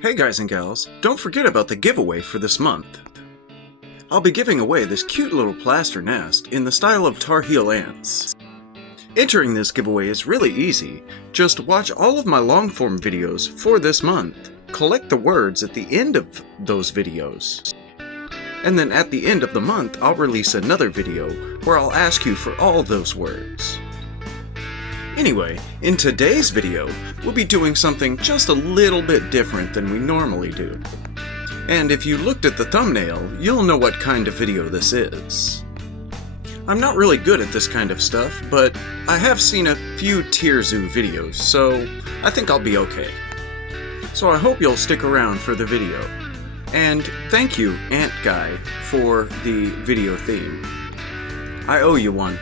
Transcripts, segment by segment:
Hey guys and gals, don't forget about the giveaway for this month. I'll be giving away this cute little plaster nest in the style of Tar Heel ants. Entering this giveaway is really easy. Just watch all of my long-form videos for this month, collect the words at the end of those videos, and then at the end of the month I'll release another video where I'll ask you for all those words. Anyway, in today's video, we'll be doing something just a little bit different than we normally do. And if you looked at the thumbnail, you'll know what kind of video this is. I'm not really good at this kind of stuff, but I have seen a few Tier Zoo videos, so I think I'll be okay. So I hope you'll stick around for the video. And thank you, Ant Guy, for the video theme. I owe you one.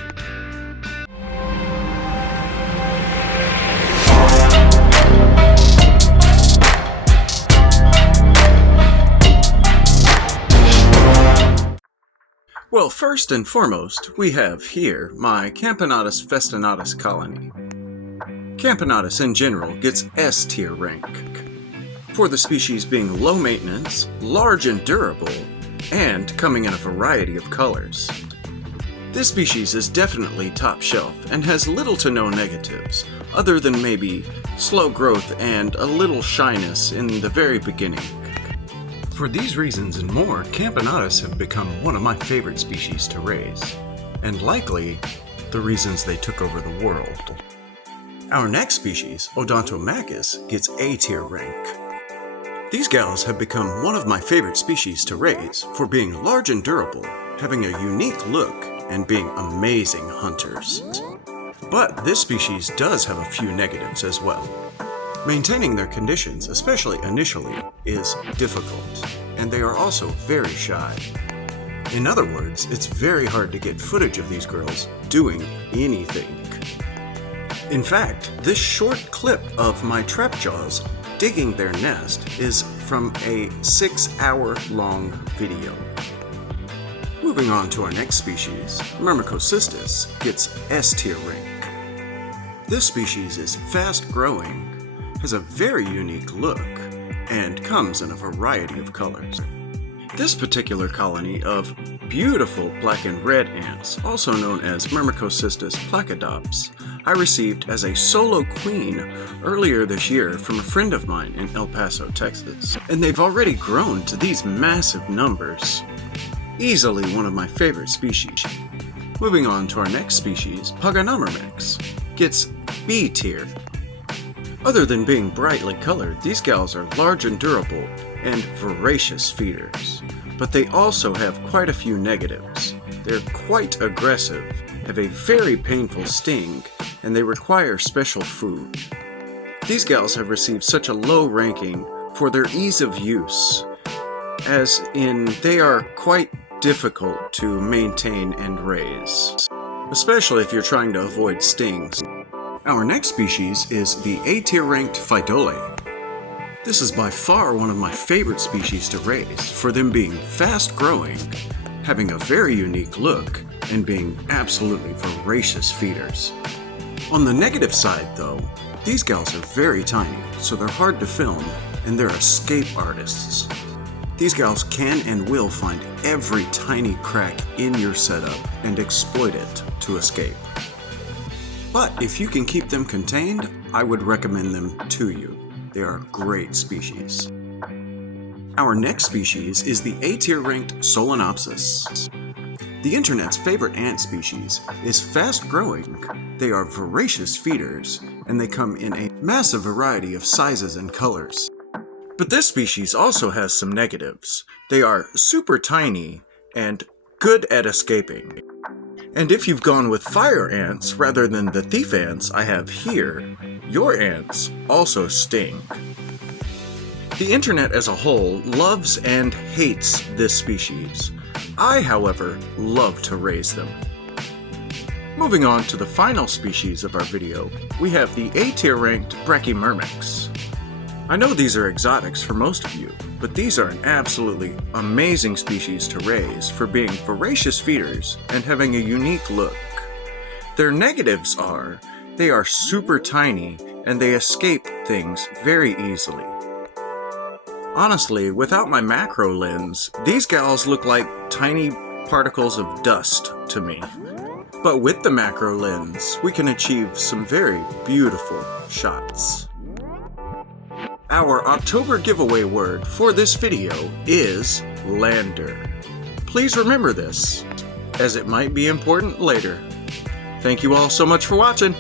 Well, first and foremost, we have here my Camponotus festinatus colony. Camponotus in general gets S tier rank, for the species being low maintenance, large and durable, and coming in a variety of colors. This species is definitely top shelf and has little to no negatives, other than maybe slow growth and a little shyness in the very beginning. For these reasons and more, Camponotus have become one of my favorite species to raise, and likely the reasons they took over the world. Our next species, Odontomachus, gets A tier rank. These gals have become one of my favorite species to raise for being large and durable, having a unique look, and being amazing hunters. But this species does have a few negatives as well. Maintaining their conditions, especially initially, is difficult, and they are also very shy. In other words, it's very hard to get footage of these girls doing anything. In fact, this short clip of my Trapjaws digging their nest is from a 6-hour-long video. Moving on to our next species, Myrmecocystus gets S tier rank. This species is fast-growing, has a very unique look, and comes in a variety of colors. This particular colony of beautiful black and red ants, also known as Myrmecocystus placodops, I received as a solo queen earlier this year from a friend of mine in El Paso, Texas, and they've already grown to these massive numbers. Easily one of my favorite species. Moving on to our next species, Paganomyrmex, gets B tier. Other than being brightly colored, these gals are large and durable and voracious feeders. But they also have quite a few negatives. They're quite aggressive, have a very painful sting, and they require special food. These gals have received such a low ranking for their ease of use, as in they are quite difficult to maintain and raise, especially if you're trying to avoid stings. Our next species is the A tier ranked Phytole. This is by far one of my favorite species to raise for them being fast growing, having a very unique look, and being absolutely voracious feeders. On the negative side though, these gals are very tiny, so they're hard to film, and they're escape artists. These gals can and will find every tiny crack in your setup and exploit it to escape. But if you can keep them contained, I would recommend them to you. They are a great species. Our next species is the A tier ranked Solenopsis. The internet's favorite ant species is fast growing, they are voracious feeders, and they come in a massive variety of sizes and colors. But this species also has some negatives. They are super tiny and good at escaping. And if you've gone with fire ants rather than the thief ants I have here, your ants also sting. The internet as a whole loves and hates this species. I, however, love to raise them. Moving on to the final species of our video, we have the A tier ranked Brachymyrmex. I know these are exotics for most of you, but these are an absolutely amazing species to raise for being voracious feeders and having a unique look. Their negatives are, they are super tiny and they escape things very easily. Honestly, without my macro lens, these gals look like tiny particles of dust to me. But with the macro lens, we can achieve some very beautiful shots. Our October giveaway word for this video is lander. Please remember this, as it might be important later. Thank you all so much for watching.